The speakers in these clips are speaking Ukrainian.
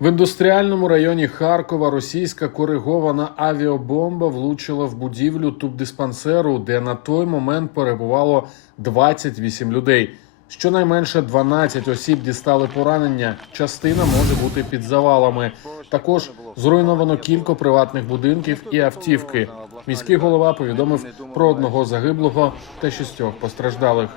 В індустріальному районі Харкова російська коригована авіабомба влучила в будівлю тубдиспансеру, де на той момент перебувало 28 людей. Щонайменше 12 осіб дістали поранення. Частина може бути під завалами. Також зруйновано кілька приватних будинків і автівки. Міський голова повідомив про одного загиблого та шістьох постраждалих.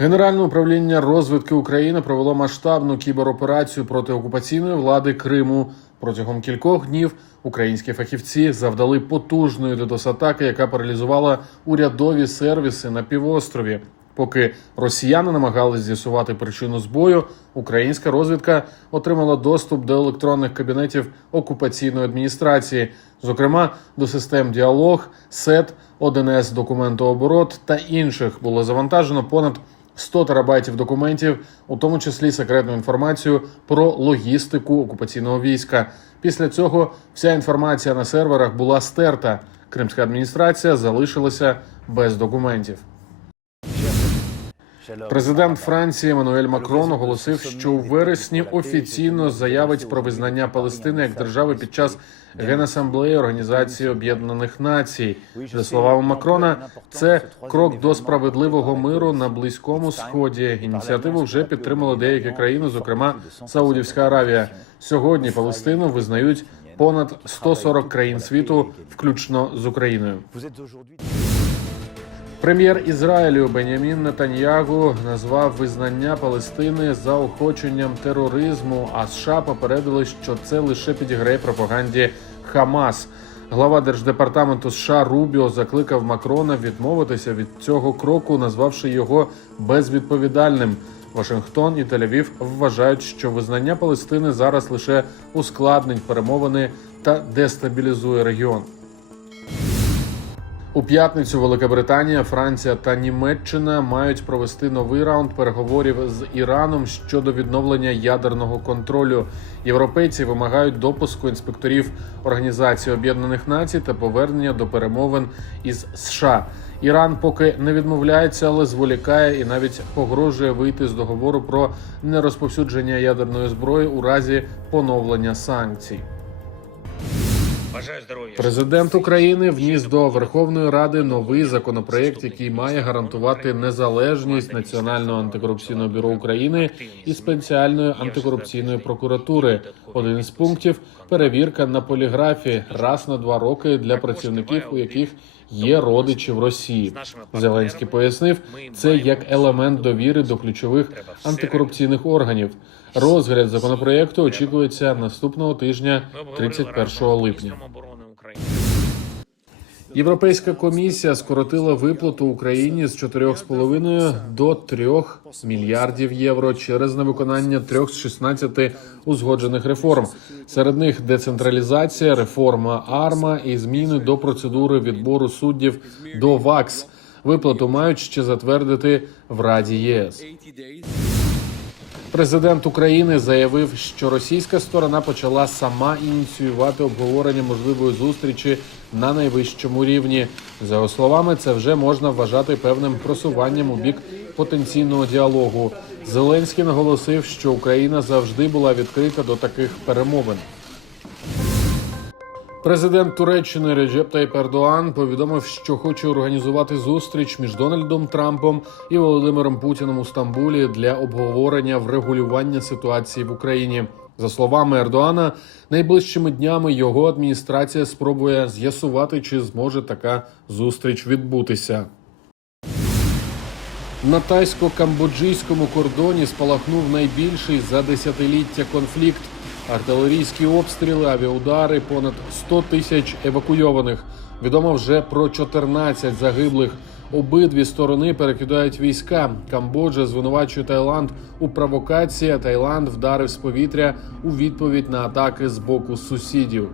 Генеральне управління розвідки України провело масштабну кібероперацію проти окупаційної влади Криму. Протягом кількох днів українські фахівці завдали потужної додос-атаки, яка паралізувала урядові сервіси на півострові. Поки росіяни намагались з'ясувати причину збою, українська розвідка отримала доступ до електронних кабінетів окупаційної адміністрації, зокрема до систем діалог, СЕТ, ОДНС, документооборот та інших було завантажено понад 100 терабайтів документів, у тому числі секретну інформацію про логістику окупаційного війська. Після цього вся інформація на серверах була стерта. Кримська адміністрація залишилася без документів. Президент Франції Еммануель Макрон оголосив, що у вересні офіційно заявить про визнання Палестини як держави під час Генасамблеї Організації Об'єднаних Націй. За словами Макрона, це крок до справедливого миру на близькому сході. Ініціативу вже підтримали деякі країни, зокрема Саудівська Аравія. Сьогодні Палестину визнають понад 140 країн світу, включно з Україною. Прем'єр Ізраїлю Бенямін Нетаньягу назвав визнання Палестини заохоченням тероризму. А США попередили, що це лише підіграє пропаганді Хамас. Глава держдепартаменту США Рубіо закликав Макрона відмовитися від цього кроку, назвавши його безвідповідальним. Вашингтон і Тель-Авів вважають, що визнання Палестини зараз лише ускладнить перемовини та дестабілізує регіон. У п'ятницю Велика Британія, Франція та Німеччина мають провести новий раунд переговорів з Іраном щодо відновлення ядерного контролю. Європейці вимагають допуску інспекторів Організації Об'єднаних Націй та повернення до перемовин із США. Іран поки не відмовляється, але зволікає і навіть погрожує вийти з договору про нерозповсюдження ядерної зброї у разі поновлення санкцій. Президент України вніс до Верховної Ради новий законопроект, який має гарантувати незалежність Національного антикорупційного бюро України і спеціальної антикорупційної прокуратури. Один із пунктів перевірка на поліграфі раз на два роки для працівників, у яких є родичі в Росії. Зеленський пояснив, це як елемент довіри до ключових антикорупційних органів. Розгляд законопроекту очікується наступного тижня, 31 липня. Європейська комісія скоротила виплату Україні з 4,5 до 3 мільярдів євро через невиконання трьох з 16 узгоджених реформ. Серед них децентралізація, реформа АРМА і зміни до процедури відбору суддів до ВАКС. Виплату мають ще затвердити в Раді ЄС. Президент України заявив, що російська сторона почала сама ініціювати обговорення можливої зустрічі на найвищому рівні. За його словами, це вже можна вважати певним просуванням у бік потенційного діалогу. Зеленський наголосив, що Україна завжди була відкрита до таких перемовин. Президент Туреччини Реджеп Тайп Ердоан повідомив, що хоче організувати зустріч між Дональдом Трампом і Володимиром Путіним у Стамбулі для обговорення врегулювання ситуації в Україні. За словами Ердоана, найближчими днями його адміністрація спробує з'ясувати, чи зможе така зустріч відбутися. На тайсько-камбоджійському кордоні спалахнув найбільший за десятиліття конфлікт. Артилерійські обстріли, авіаудари, понад 100 тисяч евакуйованих. Відомо вже про 14 загиблих. Обидві сторони перекидають війська. Камбоджа звинувачує Таїланд у провокації. Таїланд вдарив з повітря у відповідь на атаки з боку сусідів.